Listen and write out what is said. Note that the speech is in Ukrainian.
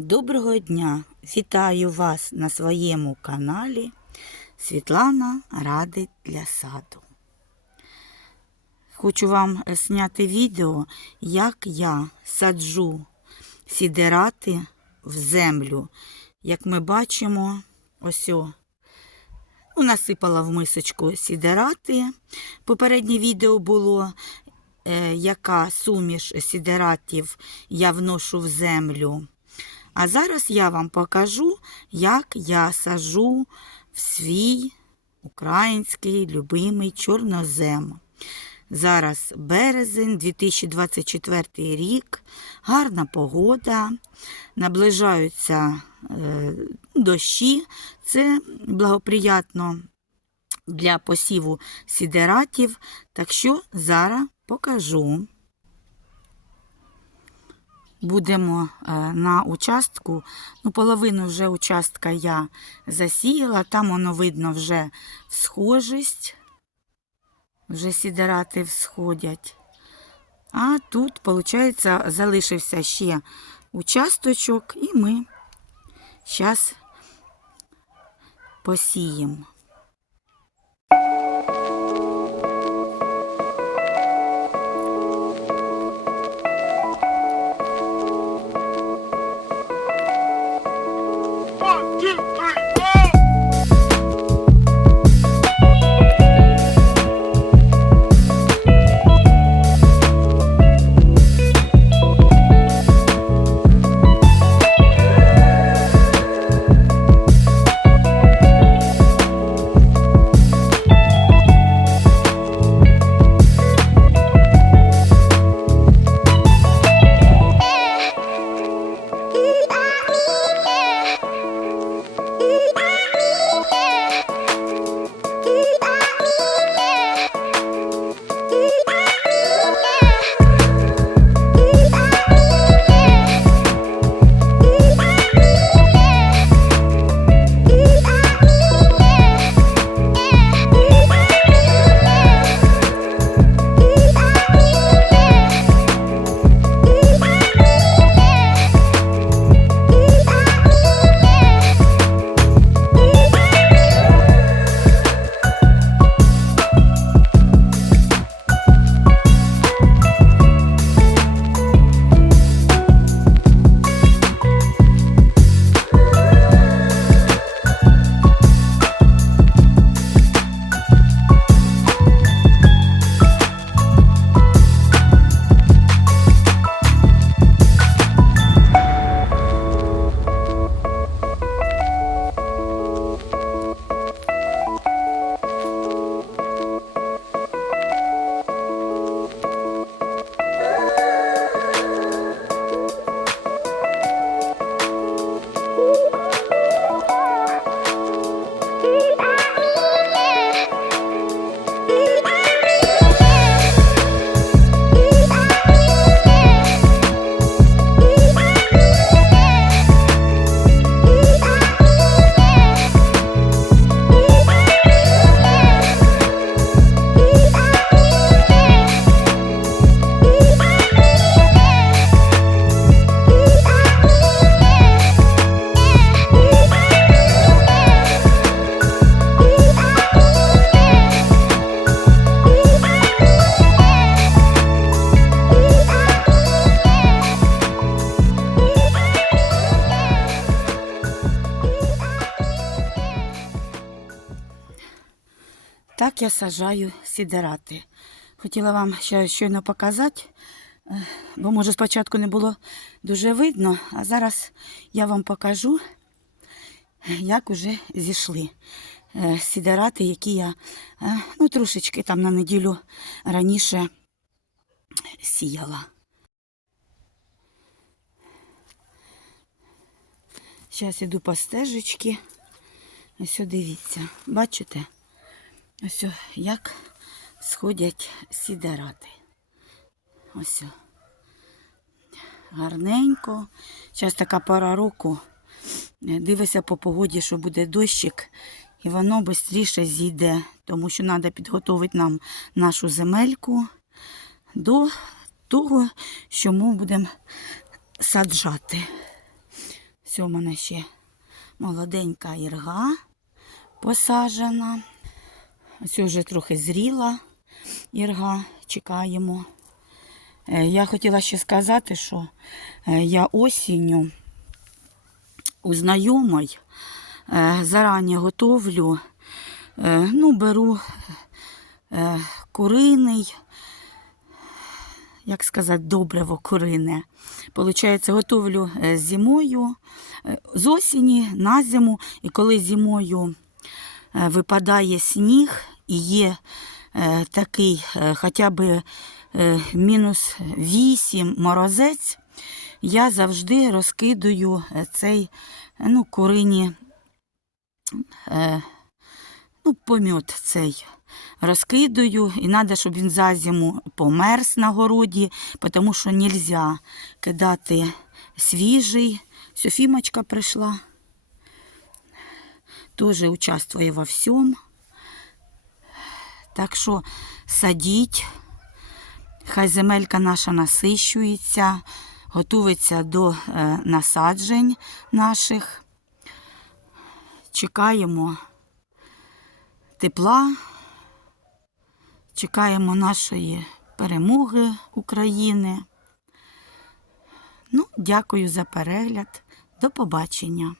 Доброго дня! Вітаю вас на своєму каналі Світлана Радить для саду. Хочу вам зняти відео, як я саджу сідерати в землю. Як ми бачимо, ось о, ну, насипала в мисочку сідерати. Попереднє відео було, е, яка суміш сідератів я вношу в землю. А зараз я вам покажу, як я сажу в свій український любимий чорнозем. Зараз березень, 2024 рік, гарна погода, наближаються е, дощі. Це благоприятно для посіву сідератів. Так що зараз покажу. Будемо е, на участку. Ну, половину вже участка я засіяла, там воно видно вже всхожість, вже сідерати всходять. А тут, виходить, залишився ще участочок, і ми зараз посіємо. Так я сажаю сідерати. Хотіла вам ще щойно показати, е, бо може спочатку не було дуже видно, а зараз я вам покажу, як уже зійшли е, сідерати, які я е, ну, трошечки там на неділю раніше сіяла. Зараз іду по стежечки. Ось дивіться, бачите? Ось як сходять сідерати. Ось. Гарненько. Зараз така пора року. Е, Дивися по погоді, що буде дощик, і воно швидше зійде, тому що треба підготувати нам нашу земельку до того, що ми будемо саджати. Ось у мене ще молоденька ірга посаджена. Ось вже трохи зріла ірга, чекаємо. Е, Я хотіла ще сказати, що е, я осінню у знайомий е, зарані готовлю, ну, беру куриний, як сказати, добриво курине. Получається, готовлю зимою, з осені на зиму, і коли зимою випадає сніг і є е, такий е, хоча б е, мінус 8 морозець, я завжди розкидую е, цей е, ну, курині, е, ну, помьот цей. Розкидую, і треба, щоб він за зиму померз на городі, тому що не можна кидати свіжий. Софімочка прийшла, теж участвує во всьому. Так що садіть, хай земелька наша насищується, готується до е, насаджень наших. Чекаємо тепла, чекаємо нашої перемоги України. Ну, дякую за перегляд. До побачення.